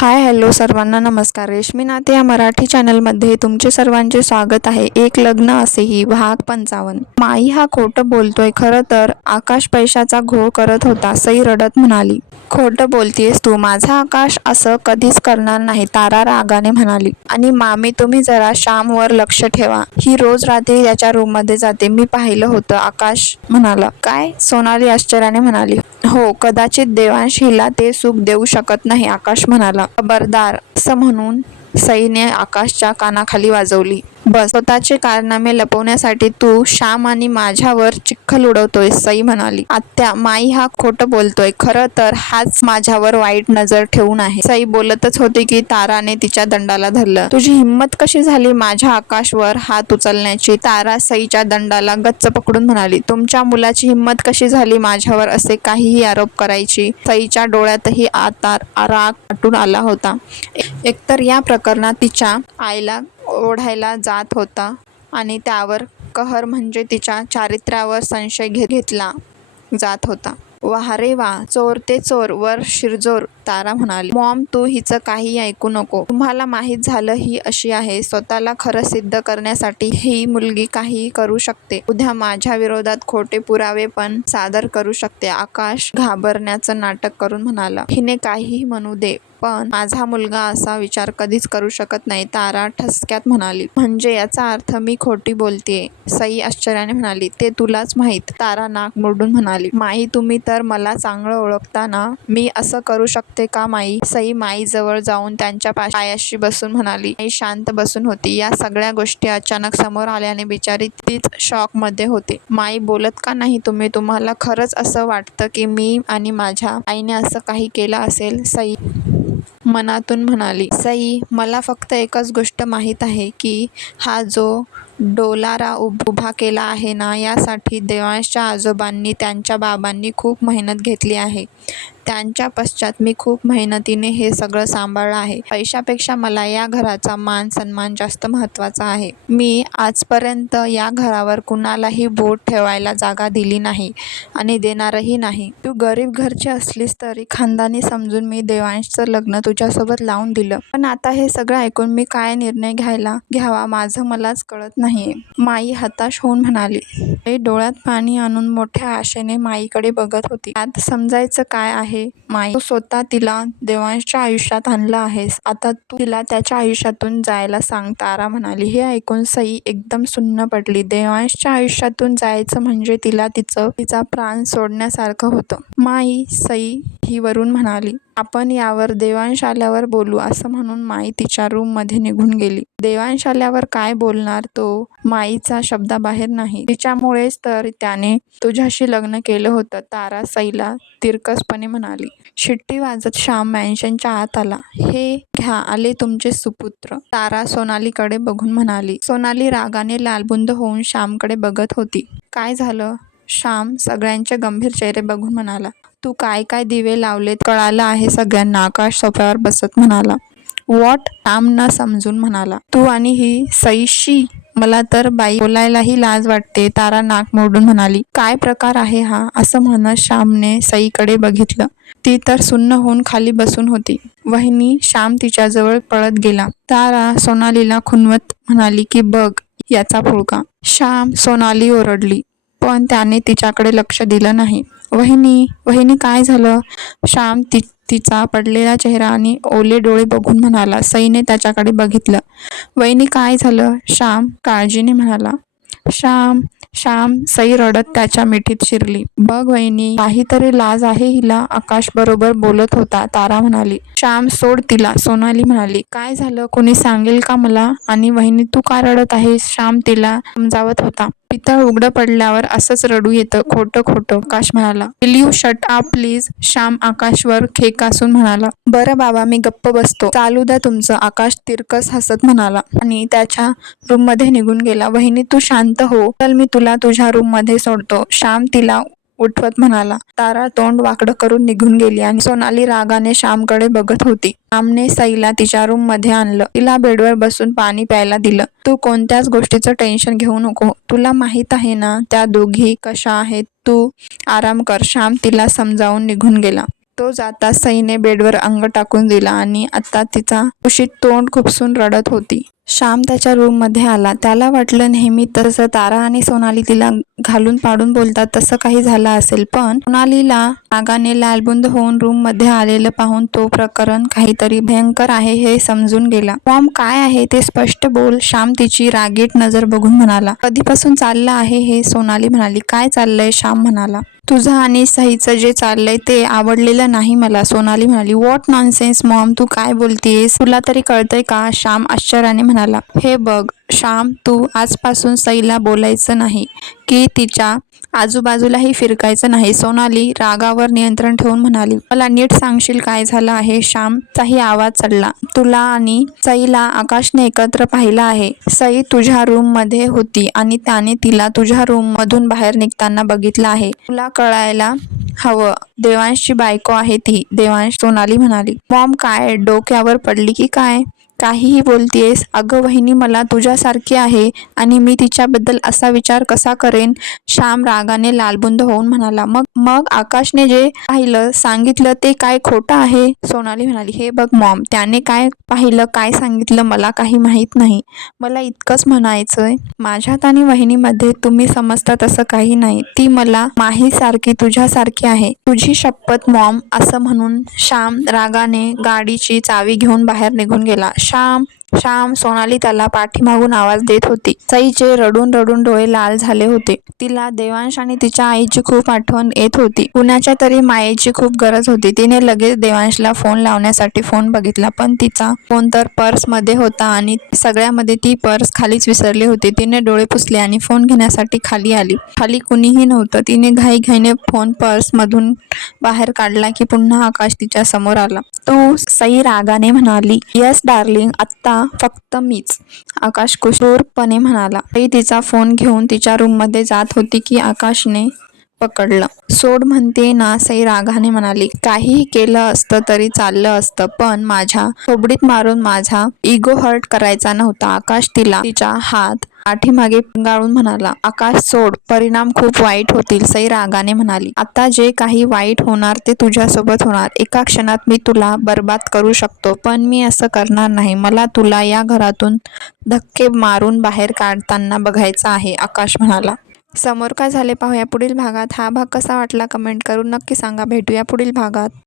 Hi hello सर्वांना नमस्कार. रेश्मी नाते या मराठी चॅनलमध्ये तुमचे सर्वांचे स्वागत आहे. एक लग्न असेही भाग 55. माई हा खोटं बोलतोय. खरं तर आकाश पैशाचा घोळ करत होता. सई रडत म्हणाली, खोटं बोलतीयस तू. माझा आकाश असं कधीच करणार नाही. तारा रागाने म्हणाली, आणि मामी तुम्ही जरा श्यामवर लक्ष ठेवा. ही रोज रात्री त्याच्या रूममध्ये जाते. मी पाहिलं होतं. आकाश म्हणाला. काय? सोनाली आश्चर्याने म्हणाली. हो, कदाचित देवांश हिला ते सुख देऊ शकत नाही. आकाश म्हणाला. खबरदार, असं म्हणून सईने आकाशच्या कानाखाली वाजवली. बस, स्वतःचे कारनामे लपवण्यासाठी तू श्याम आणि माझ्यावर चिखल उडवतोय. सई म्हणाली. आत्या, माई हा खोटं बोलतोय. खरं तर हाच माझ्यावर वाईट नजर ठेवून आहे. सई बोलतच होती की ताराने तिच्या दंडाला धरलं. तुझी हिंमत कशी झाली माझ्या आकाशवर हात उचलण्याची? तारा सईच्या दंडाला गच्च पकडून म्हणाली. तुमच्या मुलाची हिंमत कशी झाली माझ्यावर असे काहीही आरोप करायची? सईच्या डोळ्यातही आता राग आटून आला होता. एकतर या प्रकरणात तिच्या आईला ओढायला जात होता आणि त्यावर कहर म्हणजे तिच्या चारित्र्यावर संशय घेतला जात होता. वाह रे वा, चोर ते चोर वर शिरजोर. तारा म्हणाली. मॉम, तू हिचं काही ऐकू नको. तुम्हाला माहीत झालं ही अशी आहे. स्वतःला खरं सिद्ध करण्यासाठी ही मुलगी काहीही करू शकते. उद्या माझ्या विरोधात खोटे पुरावे पण सादर करू शकते. आकाश घाबरण्याचं नाटक करून म्हणाला. हिने काहीही म्हणू दे, पण माझा मुलगा असा विचार कधीच करू शकत नाही. तारा ठसक्यात म्हणाली. म्हणजे याचा अर्थ मी खोटी बोलतेय? सई आश्चर्याने म्हणाली. ते तुलाच माहीत. तारा नाक मुरडून म्हणाली. माई, तुम्ही तर मला चांगलं ओळखता ना. मी असं करू शकते का माई? सई माईजवळ जाऊन त्यांच्या पायाशी बसून म्हणाली. आई शांत बसून होती. या सगळ्या गोष्टी अचानक समोर आल्याने बिचारी तीच शॉकमध्ये होते. माई, बोलत का नाही तुम्ही? तुम्हाला खरंच असं वाटतं की मी आणि माझ्या आईने असं काही केलं असेल? सई मनातून म्हणाली. सई, मला फक्त एकच गोष्ट माहीत आहे की हा जो डोलारा उभा केला आहे ना, यासाठी देवांशच्या आजोबांनी, त्यांच्या बाबांनी खूप मेहनत घेतली आहे. त्यांच्या पश्चात मी खूप मेहनतीने हे सगळं सांभाळलं आहे. पैशापेक्षा मला या घराचा मान सन्मान जास्त महत्त्वाचा आहे. मी आजपर्यंत या घरावर कुणालाही बोट ठेवायला जागा दिली नाही आणि देणारही नाही. तू गरीब घरची असलीस तरी खानदानी समजून मी देवांशचं लग्न तुझ्यासोबत लावून दिलं. पण आता हे सगळं ऐकून मी काय निर्णय घ्यावा माझं मलाच कळत नाहीये. माई हताश होऊन म्हणाली. सई डोळ्यात पाणी आणून मोठ्या आशेने माईकडे बघत होती. यात समजायचं काय आहे माई? तू स्वतः तिला देवांशच्या आयुष्यात आणलं आहेस. आता तू तिला त्याच्या आयुष्यातून जायला सांग. तारा म्हणाली. हे ऐकून सई एकदम सुन्न पडली. देवांशच्या आयुष्यातून जायचं म्हणजे तिचा प्राण सोडण्यासारखं होतं. माई, सई ही वरून म्हणाली. आपण यावर देवांश आल्यावर बोलू. असं म्हणून माई तिच्या रूममध्ये निघून गेली. देवांश आल्यावर काय बोलणार? तो माईचा शब्दाबाहेर नाही. तिच्यामुळेच तर त्याने तुझ्याशी लग्न केलं होतं. तारा सईला तिरकसपणे म्हणाली. शिट्टी वाजत श्याम मॅन्शनच्या आत आला. हे घ्या, आले तुमचे सुपुत्र. तारा सोनालीकडे बघून म्हणाली. सोनाली रागाने लालबुंद होऊन श्यामकडे बघत होती. काय झालं? श्याम सगळ्यांचे गंभीर चेहरे बघून म्हणाला. तू काय काय दिवे लावलेत कळालं आहे सगळ्यांना. आकाश सोफ्यावर बसत म्हणाला. व्हॉट? श्याम न समजून म्हणाला. तू आणि ही सईशी? मला तर बाई बोलायलाही लाज वाटते. तारा नाक मोडून म्हणाली. काय प्रकार आहे हा? असं म्हणत श्यामने सईकडे बघितलं. ती तर सुन्न होऊन खाली बसून होती. वहिनी. श्याम तिच्याजवळ पळत गेला. तारा सोनालीला खुणवत म्हणाली की बघ याचा पुळका. श्याम. सोनाली ओरडली, पण त्याने तिच्याकडे लक्ष दिलं नाही. वहिनी, वहिनी काय झालं? श्याम तिचा पडलेला चेहरा आणि ओले डोळे बघून म्हणाला. सईने त्याच्याकडे बघितलं. वहिनी काय झालं? श्याम काळजीने म्हणाला. श्याम, श्याम. सई रडत त्याच्या मिठीत शिरली. बघ वहिनी, काहीतरी लाज आहे हिला. आकाश बरोबर बोलत होता. तारा म्हणाली. श्याम सोड तिला. सोनाली म्हणाली. काय झालं? कोणी सांगेल का मला? आणि वहिनी तू का रडत आहेस? श्याम तिला समजावत होता. पितळ उघडं पडल्यावर असंच रडू येतं. खोटं खोटं. आकाश म्हणाला. Will you shut up please? Shyam आकाशवर खेकासून म्हणाला. बरं बाबा, मी गप्प बसतो. चालू द्या तुमचं. आकाश तिरकस हसत म्हणाला आणि त्याच्या रूममध्ये निघून गेला. वहिनी तू शांत हो. चल मी तुला तुझ्या रूममध्ये सोडतो. श्याम तिला उठवत म्हणाला. तारा तोंड वाकडं करून निघून गेली आणि सोनाली रागाने श्यामकडे बघत होती. श्यामने सईला तिच्या रूममध्ये आणलं. तिला बेडवर बसून पाणी प्यायला दिलं. तू कोणत्याच गोष्टीचं टेन्शन घेऊ नको. तुला माहीत आहे ना त्या दोघी कशा आहेत. तू आराम कर. श्याम तिला समजावून निघून गेला. तो जाता सईने बेडवर अंग टाकून दिला आणि आता तिचा कुशीत तोंड खुपसून रडत होती. श्याम त्याच्या रूममध्ये आला. त्याला वाटलं नेहमी तसं तारा आणि सोनाली तिला घालून पाडून बोलतात तसं काही झालं असेल, पण सोनालीला रागाने लालबुंद होऊन रूममध्ये आलेलं पाहून तो प्रकरण काहीतरी भयंकर आहे हे समजून गेला. मॉम, काय आहे ते स्पष्ट बोल, श्याम तिची रागीट नजर बघून म्हणाला. कधीपासून चाललं आहे हे? सोनाली म्हणाली. काय चाललंय? श्याम म्हणाला. तुझं आणि सईचं जे चाललंय ते आवडलेलं नाही मला. सोनाली म्हणाली. व्हॉट नॉनसेन्स मॉम, तू काय बोलतेस? तुला तरी कळतंय का? श्याम आश्चर्याने म्हणाला. हे बघ श्याम, तू आजपासून सईला बोलायचं नाही की तिच्या आजूबाजूलाही फिरकायचं नाही. सोनाली रागावर नियंत्रण ठेवून म्हणाली. मला नीट सांगशील काय झालं आहे? श्यामचाही आवाज चढला. तुला आणि सईला आकाशने एकत्र पाहिलं आहे. सई तुझ्या रूम मध्ये होती आणि त्याने तिला तुझ्या रूम मधून बाहेर निघताना बघितलं आहे. तुला कळायला हवं, देवांशची बायको आहे ती. देवांश, सोनाली म्हणाली. मॉम, काय डोक्यावर पडली की काय? काहीही बोलतेस? अगं वहिनी, मला तुझ्यासारखी आहे आणि मी तिच्याबद्दल असा विचार कसा करेन? श्याम रागाने लालबुंद होऊन म्हणाला. मग आकाशने जे पाहिलं सांगितलं ते काय खोटं आहे? सोनाली म्हणाली. हे बघ मॉम, त्याने काय पाहिलं काय सांगितलं मला काही माहीत नाही. मला इतकंच म्हणायचंय, माझ्यात आणि वहिनीमध्ये तुम्ही समजता तसं काही नाही. ती मला माहीसारखी तुझ्यासारखी आहे. तुझी शपथ मॉम, असं म्हणून श्याम रागाने गाडीची चावी घेऊन बाहेर निघून गेला. श्याम, श्याम, सोनाली त्याला पाठीमागून आवाज देत होती. सईचे रडून रडून डोळे लाल झाले होते. तिला देवांश आणि तिच्या आईची खूप आठवण येत होती. कुणाच्या तरी मायेची खूप गरज होती. तिने लगेच देवांशला फोन लावण्यासाठी फोन बघितला, पण तिचा फोन तर पर्समध्ये होता आणि सगळ्यामध्ये ती पर्स खालीच विसरली होती. तिने डोळे पुसले आणि फोन घेण्यासाठी खाली आली. खाली कुणीही नव्हतं. तिने घाईघाईने फोन पर्समधून बाहेर काढला की पुन्हा आकाश तिच्या समोर आला. तू? सई रागाने म्हणाली. येस डार्लिंग, आत्ता फक्त मीच, आकाश कुशूरपणे म्हणाला. सई तिचा फोन घेऊन तिच्या रूममध्ये जात होती की आकाशने पकडलं. सोड म्हणते ना, सई रागाने म्हणाली. काहीही केलं असतं तरी चाललं असतं, पण माझ्या थोबडीत मारून माझा इगो हर्ट करायचा नव्हता. आकाश तिचा हात पाठीमागे गाळून म्हणाला. आकाश सोड, परिणाम खूप वाईट होतील. सई रागाने म्हणाली. आता जे काही वाईट होणार ते तुझ्यासोबत होणार. एका क्षणात मी तुला बर्बाद करू शकतो, पण मी असं करणार नाही. मला तुला या घरातून धक्के मारून बाहेर काढताना बघायचं आहे, आकाश म्हणाला. समोर काय झाले पाहूया पुढील भागात. हा भाग कसा वाटला कमेंट करून नक्की सांगा. भेटूया पुढील भागात.